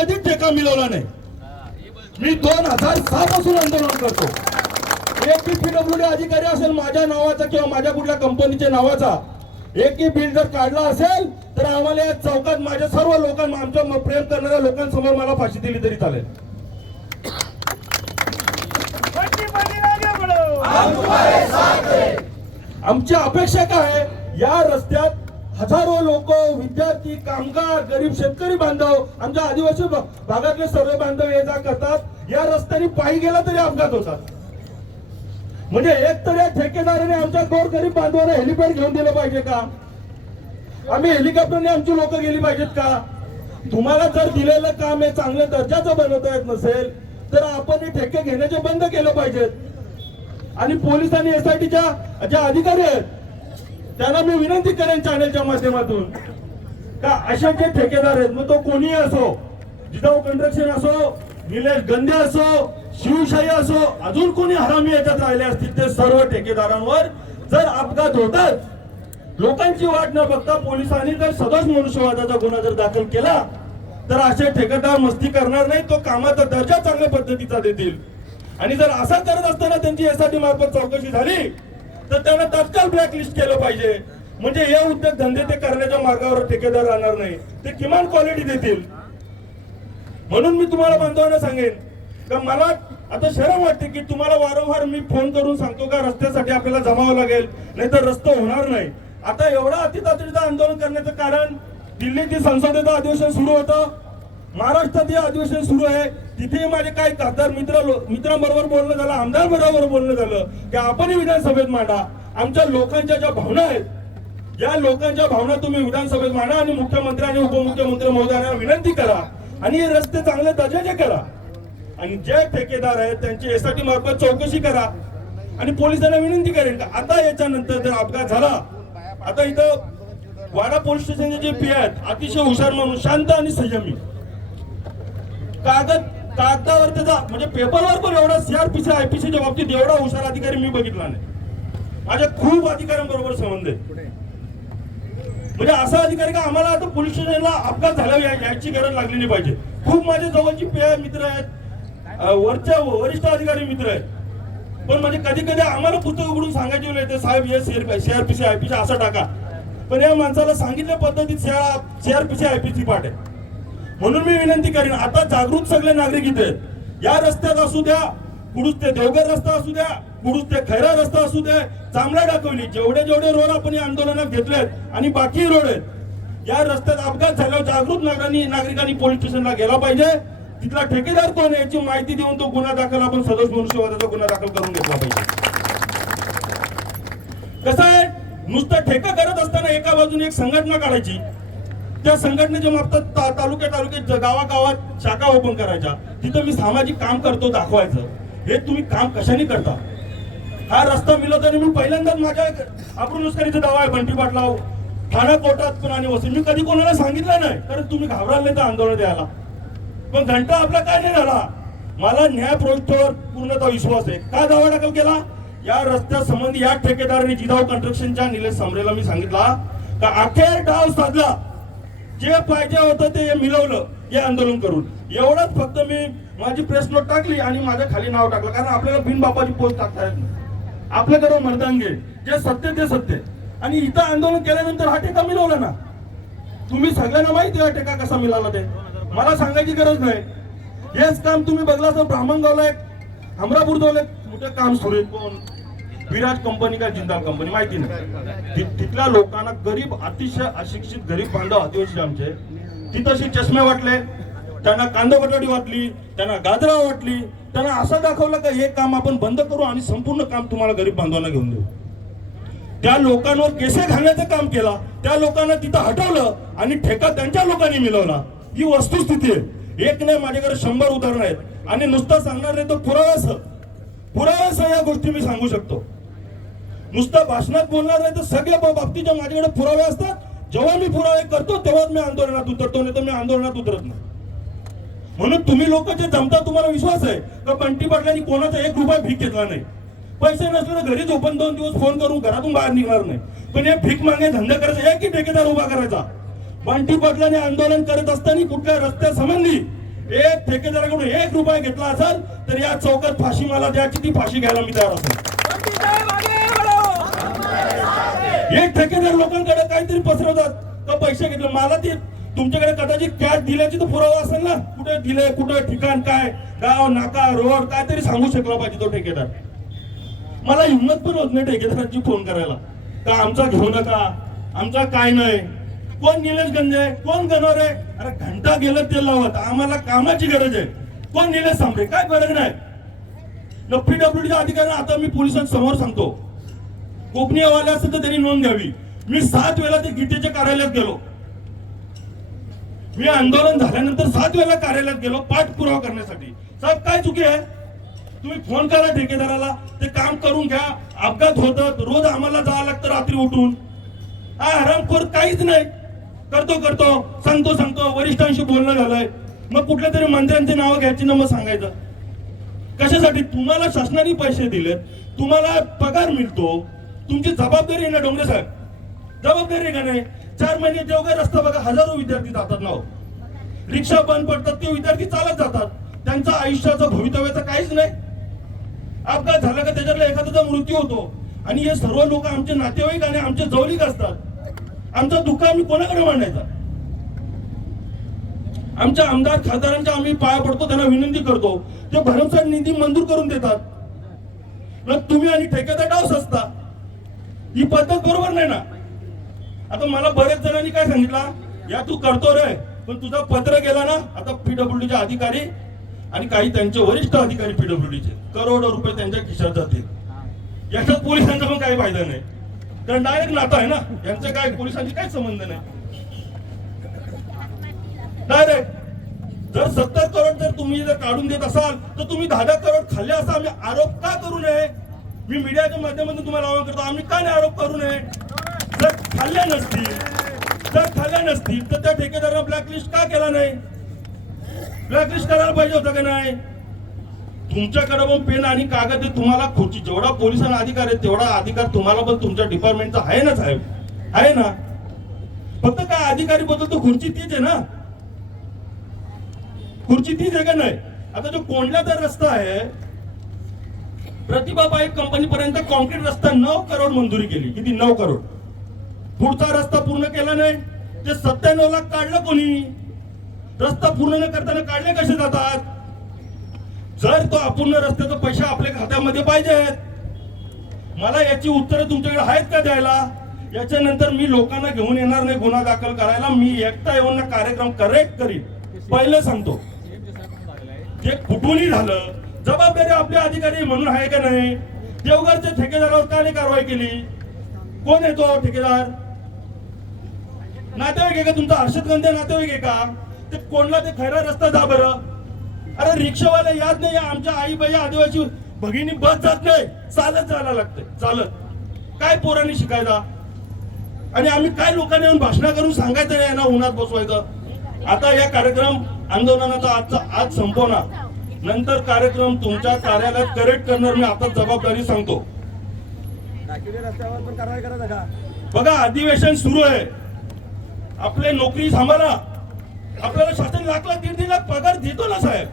कधीच ठेका मिळवला नाही. मी दोन हजार सहा पासून आंदोलन करतो. एक पीडब्ल्यूडी अधिकारी असेल माझ्या नावाचा किंवा माझ्या कुठल्या कंपनीच्या नावाचा एक ही बिल जर काढला असेल तर आम्हाला या चौकात माझ्या सर्व लोकांना आमच्या प्रेम करणाऱ्या लोकांसमोर मला फाशी दिली तरी चालेल. आमची अपेक्षा काय या रस्त्यात हजारो लोक विद्यार्थी कामगार गरीब शेतकरी बांधव आमच्या आदिवासी भागातले सर्व बांधव ये जा करतात. या रस्त्याने पायी गेला तरी अपघात होतात. म्हणजे एक तर या ठेकेदाराने आमच्या गोर गरीब बांधवांना हेलिपॅड घेऊन दिलं पाहिजे का? आम्ही हेलिकॉप्टरने आमची लोक गेली पाहिजेत का? तुम्हाला जर दिलेलं काम हे चांगल्या दर्जाचं बनवता येत नसेल तर आपण हे ठेके घेण्याचे बंद केलं पाहिजेत. आणि पोलिसांनी एसआयटीच्या ज्या अधिकारी आहेत त्यांना मी विनंती करेन चॅनलच्या माध्यमातून का अशा जे ठेकेदार आहेत मग तो कोणीही असो जिजाऊ कंस्ट्रक्शन असो निलेश गंदे असो शिवशाही असो अजून कोणी हरामी याच्यात राहिले असतील ते सर्व ठेकेदारांवर जर अपघात होतात लोकांची वाट न बघता पोलिसांनी जर सदोष मनुष्यवादाचा गुन्हा जर दाखल केला तर असे ठेकेदार मस्ती करणार नाही तो कामाचा दर्जा चांगल्या पद्धतीचा देतील. आणि जर असा करत असताना त्यांची एसआयटी मार्फत चौकशी झाली तर त्यांना तत्काळ ब्लॅकलिस्ट केलं पाहिजे. म्हणजे हे उद्योग धंदे ते करण्याच्या मार्गावर ठेकेदार राहणार नाही. ते किमान क्वालिटी देतील. म्हणून मी तुम्हाला बांधवांना सांगेन का मला आता शरम वाटते की तुम्हाला वारंवार मी फोन करून सांगतो का रस्त्यासाठी आपल्याला जमावं लागेल नाहीतर रस्ता होणार नाही. आता एवढा अतितातडीचं आंदोलन करण्याचं कारण दिल्लीतील संसदेचं अधिवेशन सुरू होतं. महाराष्ट्रात हे अधिवेशन सुरू आहे. तिथे माझे काही खासदार मित्र मित्रांबरोबर बोलणं झालं आमदार बरोबर बोलणं झालं की आपणही विधानसभेत मांडा. आमच्या लोकांच्या ज्या भावना आहेत या लोकांच्या भावना तुम्ही विधानसभेत मांडा आणि मुख्यमंत्री आणि उपमुख्यमंत्री महोदयांना विनंती करा आणि हे रस्ते चांगले दर्जाचे करा. आणि जे ठेकेदार आहेत त्यांची एसआयटी मार्फत चौकशी करा आणि पोलिसांना विनंती करेन का आता याच्यानंतर जर अपघात झाला आता इथं वाडा पोलीस स्टेशनचे जे पी आहेत अतिशय हुशार माणूस शांत आणि संयमी. कागद कागदावर त्याचा म्हणजे पेपरवर पण एवढा सीआरपीसी आयपीसीच्या बाबतीत एवढा हुशार अधिकारी मी बघितला नाही. माझ्या खूप अधिकाऱ्यांबरोबर संबंध आहे. म्हणजे असा अधिकारी का आम्हाला आता पोलीस स्टेशनला अपघात झाला याची गरज लागली नाही पाहिजे. खूप माझे जवळची पे मित्र आहेत. वरच्या वरिष्ठ अधिकारी मित्र आहेत. पण म्हणजे कधी कधी आम्हाला पुस्तक उघडून सांगायचे वेळ येते साहेब हे सीआरपीसी आयपीसी असं टाका. पण या माणसाला सांगितल्या पद्धतीत सीआरपीसी आयपीसी पाठ आहे. म्हणून मी विनंती करीन आता जागृत सगळे नागरिक इथे. या रस्त्यात असू द्या कुडूस ते देवघर रस्ता असू द्या कुडूस ते खैरा रस्ता असू द्या चांगला दाखवली जेवढे जेवढे रोड आपण या आंदोलनात घेतलेत आणि बाकी रोड आहेत या रस्त्यात अपघात झाल्यावर जागृत नागरिकांनी नागरिकांनी पोलीस स्टेशनला गेला पाहिजे. तिथला ठेकेदार कोण याची माहिती देऊन तो गुन्हा दाखल आपण सदोष मनुष्यवादाचा गुन्हा दाखल करून घेतला पाहिजे. कसं आहे? नुसतं ठेका करत असताना एका बाजूने एक संघटना काढायची त्या संघटनेच्या मार्फत तालुक्या तालुक्यात गावागावात शाखा ओपन करायच्या. तिथं मी सामाजिक काम करतो दाखवायचं. हे तुम्ही काम कशाने करता? हा रस्ता मिळवताना मी पहिल्यांदाच माझ्या आपण नुसकारीचा दावा आहे बंटी पाटलाव. ठाणा कोर्टात पण आणि वसूल मी कधी कोणाला सांगितलं नाही कारण तुम्ही घाबराल नाही तर आंदोलन द्यायला. पण घंटा आपला काय नाही झाला. मला न्याय प्रोजेक्टवर पूर्णतः विश्वास आहे. का दावा दाखल केला? या रस्त्या संबंधी या ठेकेदारांनी जिजाऊ कन्स्ट्रक्शनच्या निलेश समरेला मी सांगितला का अखेर डाव साधला. जे पाहिजे होतं ते मिळवलं हे आंदोलन करून. एवढंच फक्त मी माझी प्रेस नोट टाकली आणि माझ्या खाली नाव टाकलं. कारण आपल्याला बिनबापाची पोस्ट टाकता येत नाही. आपल्याकडे मर्दांगे जे सत्य ते सत्य आणि इथं आंदोलन केल्यानंतर हा टेका मिळवला ना? तुम्ही सगळ्यांना माहिती आहे टेका कसा मिळाला ते. मला सांगायची गरज नाही. हेच काम तुम्ही बघला तर ब्राह्मणगावला एक हमरापूर जवळ एक मोठं काम सुरू आहे. कोण? विराज कंपनी का जिंदाल कंपनी माहिती नाही. तिथल्या लोकांना गरीब अतिशय अशिक्षित गरीब बांधव आदिवासी आमचे. तिथं चष्मे वाटले त्यांना कांदा बटाटी वाटली त्यांना गाजरा वाटली त्यांना असं दाखवलं का हे काम आपण बंद करू आणि संपूर्ण काम तुम्हाला गरीब बांधवांना घेऊन देऊ. त्या लोकांवर केसे घालण्याचं काम केला त्या लोकांना तिथं हटवलं आणि ठेका त्यांच्या लोकांनी मिळवला. ही वस्तुस्थिती आहे. एक नाही माझ्याकडे शंभर उदाहरणं आहेत. आणि नुसतं सांगणार नाही तर पुरावास पुरावास या गोष्टी मी सांगू शकतो. नुसतं भाषणात बोलणार नाही तर सगळ्या बाबतीच्या माझ्याकडे पुरावे असतात. जेव्हा मी पुरावे करतो तेव्हाच मी आंदोलनात उतरतो नाही तर मी आंदोलनात उतरत नाही. म्हणून तुम्ही लोक जे जमता तुम्हाला विश्वास आहे का बंटी पाटलांनी कोणाचा एक रुपया भीक घेतला नाही? पैसे नसले तर घरी झोपून दोन दिवस फोन करून घरातून बाहेर निघणार नाही. पण हे भीक मागे धंदा करायचा एक की ठेकेदार उभा करायचा. बंटी पाटलाने आंदोलन करत असताना कुठल्या रस्त्यासंबंधी एक ठेकेदाराकडून एक रुपया घेतला असेल तर या चौकात फाशी मला द्यायची ती फाशी घ्यायला मी तयार असेल. हे एक ठेकेदार लोकांकडे काहीतरी पसरवतात. का पैसे घेतले? मला ते तुमच्याकडे कदाचित कॅश दिल्याची तर पुरावा असेल ना? कुठे दिले? कुठे ठिकाण काय? गाव नाका रोड काहीतरी सांगू शकला पाहिजे तो ठेकेदार. मला हिंमत पण होत नाही ठेकेदारांची फोन करायला. का आमचा घेऊ नका? आमचा काय नाही? कोण निलेश गंजे कोण गणवर आहे? अरे घंटा गेलं ते लावत. आम्हाला कामाची गरज आहे. कोण निलेश सांबरे? काय गरज नाही. पीडब्ल्यूडीच्या अधिकाऱ्यांना आता मी पोलिसांसमोर सांगतो. गोपनीयवाले असेल तर त्यांनी नोंद घ्यावी. मी सात वेळा ते गीतेच्या कार्यालयात गेलो. मी आंदोलन झाल्यानंतर सात वेळा कार्यालयात गेलो पाठपुरावा करण्यासाठी. साहेब काय चुकी आहे? तुम्ही फोन करा ठेकेदाराला ते काम करून घ्या. अपघात होतात रोज आम्हाला जावं लागतं रात्री उठून. हा हरामखोर काहीच नाही. करतो करतो. सांगतो सांगतो. वरिष्ठांशी बोलणं झालंय. मग कुठल्या तरी मंत्र्यांची नावं घ्यायची ना मग सांगायचं. कशासाठी? तुम्हाला शासनाने पैसे दिलेत. तुम्हाला पगार मिळतो. तुमची जबाबदारी आहे ना डोंगरे साहेब? जबाबदारी का नाही? चार महिने जेवढा रस्ता बघा हजारो विद्यार्थी जातात ना हो. रिक्षा बंद पडतात ते विद्यार्थी चालत जातात. त्यांचा आयुष्याचं भवितव्याचं काहीच नाही. अपघात झाला का त्याच्यातला एखाद्याचा मृत्यू होतो. आणि हे सर्व लोक आमचे नातेवाईक आणि आमचे जवळीक असतात. आमचा दुःख आम्ही कोणाकडे मांडायचा? आमच्या आमदार खासदारांच्या आम्ही पाया पडतो त्यांना विनंती करतो. ते भरमसाठ निधी मंजूर करून देतात. मग तुम्ही आणि ठेकेदार डावस असता ही पद्धत बरोबर नाही ना? आता मला बरेच जणांनी काय सांगितला? या तू करतो रे पण तुझा पत्र गेला ना आता पीडब्ल्यूडीचे अधिकारी आणि काही त्यांचे वरिष्ठ अधिकारी पीडब्ल्यूडीचे करोडो रुपये त्यांच्या खिशात जातील. याच्यात पोलिसांचा पण काही फायदा नाही. कारण डायरेक्ट नातं आहे ना यांचं काय पोलिसांशी काही संबंध नाही. डायरेक्ट जर सत्तर करोड जर तुम्ही जर काढून देत असाल तर तुम्ही दहा दहा करोड खाल्ले असा आम्ही आरोप का करू नये? मी मीडियाच्या माध्यमातून तुम्हाला आवाहन करतो आम्ही काय नाही आरोप करू नये? जर खाल्ल्या नसतील जर खाल्ल्या नसतील तर त्या ठेकेदारानं ब्लॅकलिस्ट का केला नाही? ब्लॅकलिस्ट करायला पाहिजे होतं का नाही? तुमच्याकडे पण पेन आणि कागद तुम्हाला खुर्ची जेवढा पोलिसांना अधिकार आहे तेवढा अधिकार तुम्हाला पण तुमच्या डिपार्टमेंटचा आहे ना साहेब? आहे ना? फक्त काय अधिकारी बदलतो खुर्ची तीच आहे ना? खुर्ची तीच आहे का नाही? आता जो कोंडल्याचा रस्ता आहे प्रतिभा बाईक कंपनी पर्यंत कॉन्क्रीट रस्ता नऊ करोड मंजुरी केली. किती? नऊ करोड. पुढचा रस्ता पूर्ण केला नाही. ते सत्त्याण्णव लाख काढलं कोणी? रस्ता पूर्ण न करताना काढले कसे जातात? जर तो अपूर्ण रस्त्याचे पैसे आपल्या खात्यामध्ये पाहिजेत मला याची उत्तरं तुमच्याकडे आहेत का द्यायला? याच्यानंतर मी लोकांना घेऊन येणार नाही गुन्हा दाखल करायला. मी एकटा येऊन कार्यक्रम करेक्ट करीन. पहिलं सांगतो. जे कुठूनही झालं जबाबदारी आपले अधिकारी म्हणून आहे का नाही? देवघरच्या ठेकेदारावर का नाही कारवाई केली? कोण येतो ठेकेदार? नातेवाईक आहे का तुमचा? हर्षद गंधे नातेवाईक आहे का? ते कोणला ते खैरा रस्ता जा बरं. अरे रिक्षावाला याद नाही आमच्या आई बाई आदिवासी भगिनी बस जात नाही. चालत जायला लागते चालत. काय पोरांनी शिकायचा आणि आम्ही काय लोकांना येऊन भाषण करून सांगायचं नाही ना उन्हात बसवायचं? आता या कार्यक्रम आंदोलनाचा आजचा आज संपवणार. नंतर कार्यक्रम तुमच्या कार्यालयात करेक्ट करणार मी आता जबाबदारी सांगतो. बघा अधिवेशन सुरू आहे. आपले नोकरी सांभाळा आपल्याला शासन लाख लाख दीड दीड लाख पगार देतो ना साहेब.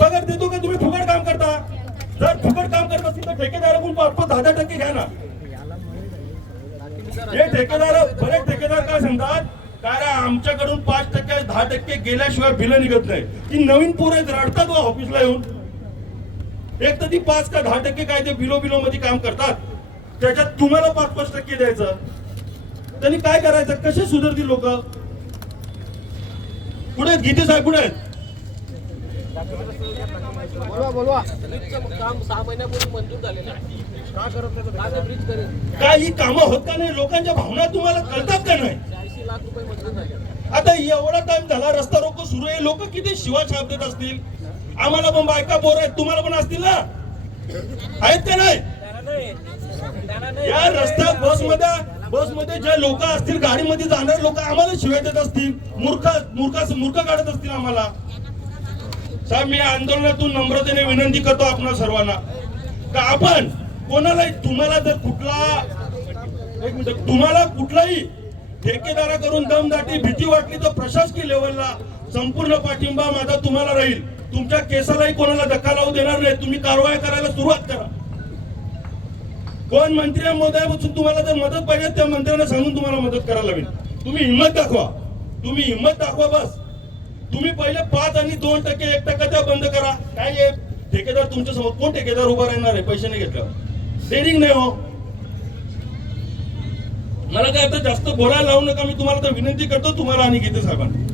पगार देतो का? तुम्ही फुकट काम करता. जर फुकट काम करत असतील तर ठेकेदाराकडून पाच पाच दहा दहा टक्के घ्या ना. हे ठेकेदार बरेच ठेकेदार काय सांगतात? रे, आमच्याकडून पाच टक्के दहा टक्के गेल्याशिवाय बिलं निघत नाही. ती नवीन पोरं रडतात बा ऑफिसला येऊन. एक तर ती पाच का दहा टक्के काय ते बिलो बिलो मध्ये काम करतात. त्याच्यात तुम्हाला पाच पाच टक्के द्यायचं. त्यांनी काय करायचं? कसे सुधारतील लोक? कुठे आहेत? गीते साहेब करेल काय ही कामं होत का नाही? लोकांच्या भावना तुम्हाला कळतात का नाही? आता एवढा टाइम झाला रस्ता रोको सुरू आहे. लोक किती शिवा छाप देत असतील? आम्हाला पण बायका बोर आहेत. तुम्हाला पण असतील ना? आहेत का नाही? या रस्ता बसमध्ये बसमध्ये जे लोक असतील गाडीमध्ये जाणारे लोक आम्हाला शिवाय देत असतील. मूर्ख मूर्ख मूर्ख काढत असतील आम्हाला. साहेब मी आंदोलनातून नम्रतेने विनंती करतो आपणा सर्वांना. का आपण कोणालाही तुम्हाला जर कुठला एक मिनिट तुम्हाला कुठलाही ठेकेदाराकडून दमदाटी भीती वाटली तर प्रशासकीय लेवलला संपूर्ण पाठिंबा माझा तुम्हाला राहील. तुमच्या केसालाही कोणाला धक्का लावू देणार नाही. तुम्ही कारवाई करायला सुरुवात करा. कोण मंत्री महोदयापासून बसून तुम्हाला जर मदत पाहिजे त्या मंत्र्यांना सांगून तुम्हाला मदत करायला लागेल. तुम्ही हिंमत दाखवा. तुम्ही हिंमत दाखवा बस. तुम्ही पहिले पाच आणि दोन टक्के एक टक्का त्या बंद करा. काय ठेकेदार तुमच्यासमोर कोण ठेकेदार उभा राहणार आहे? पैसे नाही घेतल्यावर. सेरिंग नाही हो. मला काय आता जास्त बोलायला लावू नका मी तुम्हाला तर विनंती करतो तुम्हाला आणि गीते साहेबांना.